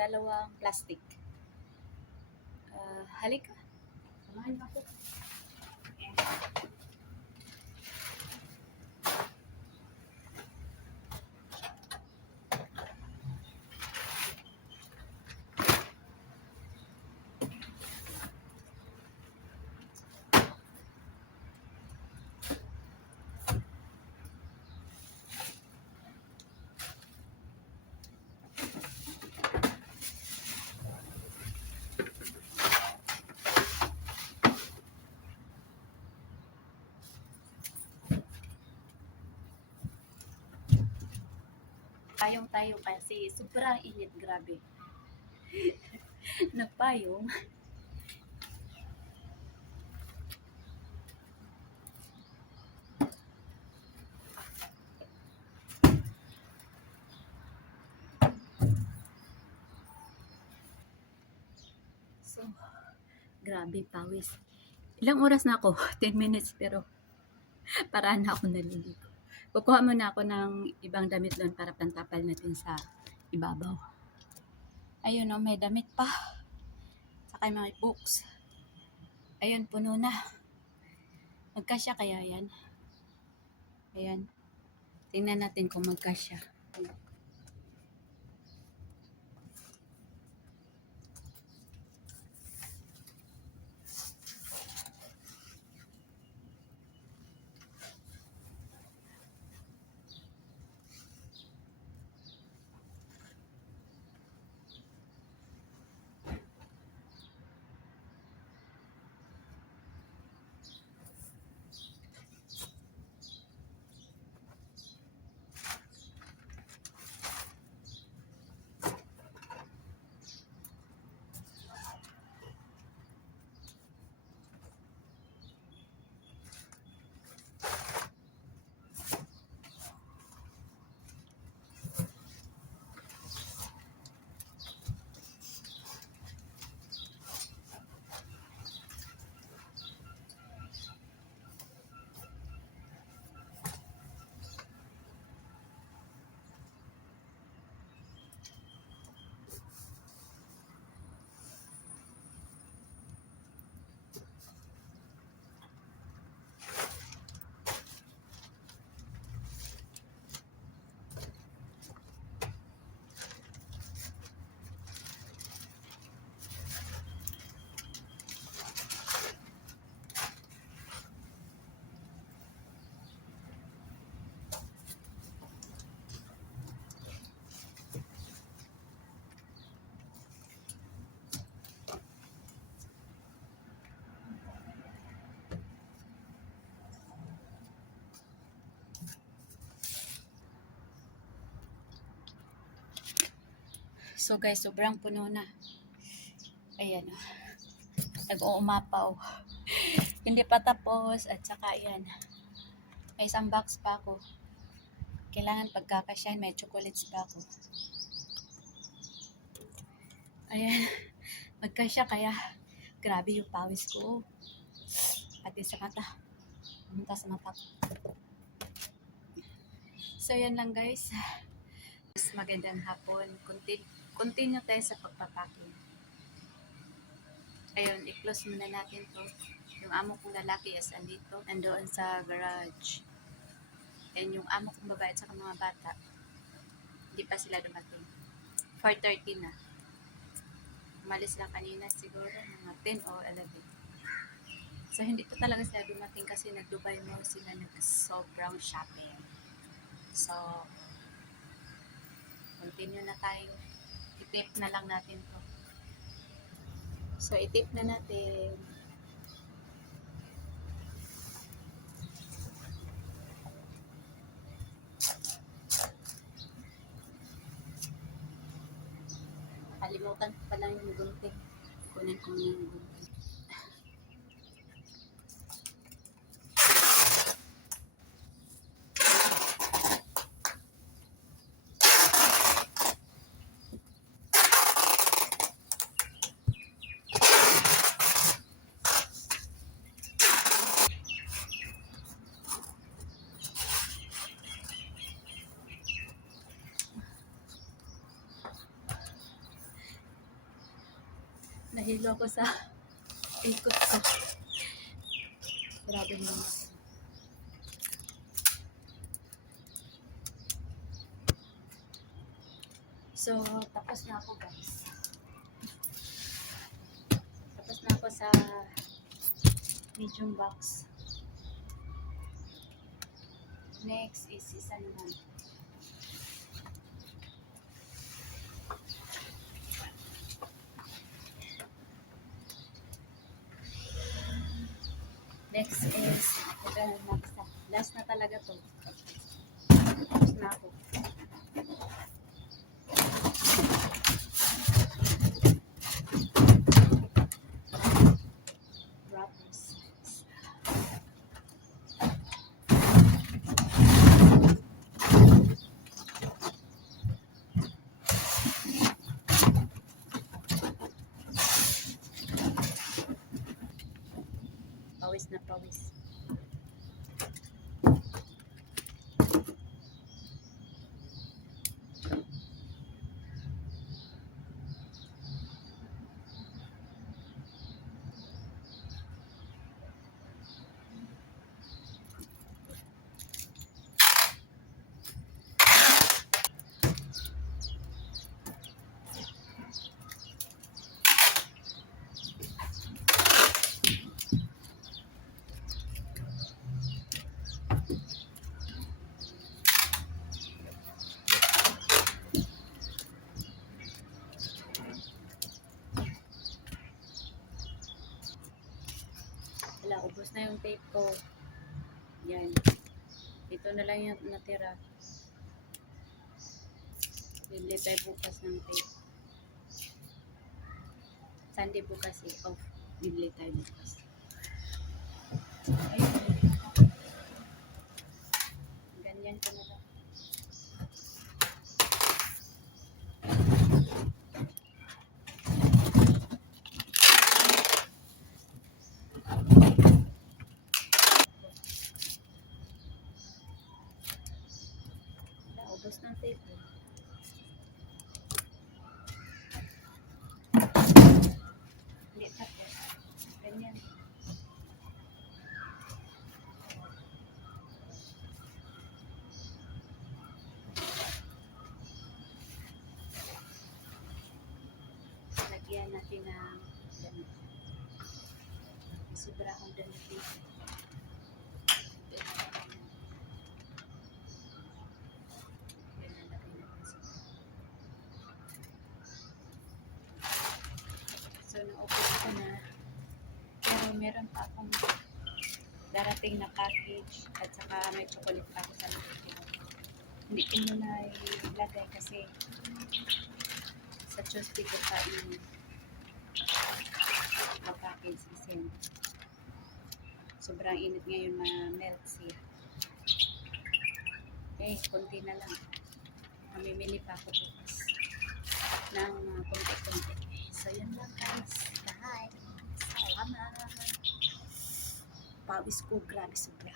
dalawang plastic. Halika. Samahan mo ako. Payong tayo kasi sobrang init, grabe. Nagpayong. So, grabe, pawis. Ilang oras na ako? 10 minutes, pero paraan na ako naliligo. Kukuha muna ako ng ibang damit doon para pantapal natin sa ibabaw. Ayun o, may damit pa. Saka may books. Ayun, puno na. Magkasya kaya yan? Ayan. Tingnan natin kung magkasya. So guys, sobrang puno na. Ayan o. Nag-uumapaw. Hindi pa tapos. At saka ayan. May isang box pa ako. Kailangan pagkakasyan, may chocolates pa ako. Ayan. Magkasya kaya grabe yung pawis ko. Pati sa mata. Pumunta sa mata ko. So yan lang guys. Magandang hapon. Continue tayo sa pagpapacking. Ayun, i-close muna natin to. Yung amo kong lalaki is andito, nandoon sa garage. And yung amo kong babae at saka mga bata, hindi pa sila dumating. 4:30 na. Umalis lang kanina siguro, mga 10 o 11. So hindi pa talaga sila dumating kasi nag-Dubai Mall sila, nag-sobrang shopping. So, continue na tayo. I-tape na lang natin to. So, i-tape na natin. Kalimutan ko pala yung gunting. Kunin ko muna yung gunting. Nahilo ako sa ikot ko. Grabe naman. So, tapos na ako guys. Tapos na ako sa medium box. Next is isa naman. Next is, ito na isa. Last na talaga to. Tapos na ako. Wrappers. Pawis na pawis. Wala, ubos na yung tape ko. Yan. Ito na lang yung natira. Bibili tayo bukas ng tape. Sunday bukas off. Bibili tayo bukas. Ayun. Ganyan ko na lang. Wala, ubos ng tape. Hindi tapos. Ganyan. Lagyan natin ng damit. Sobra akong damit dito. So, na-open ko na. Pero meron pa akong darating na package at saka may chocolate pa ako sa loob. Hindi ko muna ilagay kasi sa Tuesday ko pa package isend. Sobrang init ngayon, ma-melt siya. Okay, konti na lang. Mamimili pa ako bukas ng konti-konti. So, yun lang guys. Bye! Salamat! Pawis ko, grabe sobra.